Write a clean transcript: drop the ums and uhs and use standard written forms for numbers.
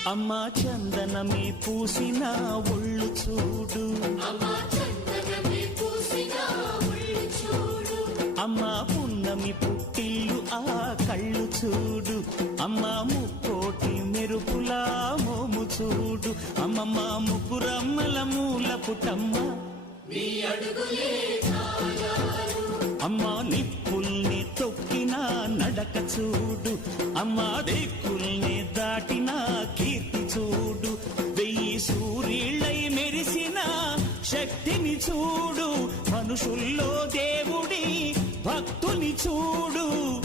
అమ్మా చందనమే పూసిన ఒళ్ళు చూడు, అమ్మా పున్నమి పుట్టిల్లు ఆ కళ్ళు చూడు, అమ్మా ముక్కోటి మెరుపులా మోము చూడు, అమ్మమ్మ ముగ్గురమ్మల మూల పుటమ్మ అమ్మా నిప్పుల్ని తొక్కిన నడక చూడు, అమ్మా దిక్కుల్ని దాటిన కీర్తి చూడు, 1000 సూర్యుళ్ళై మెరిసిన శక్తిని చూడు, మనుషుల్లో దేవుడి భక్తుని చూడు.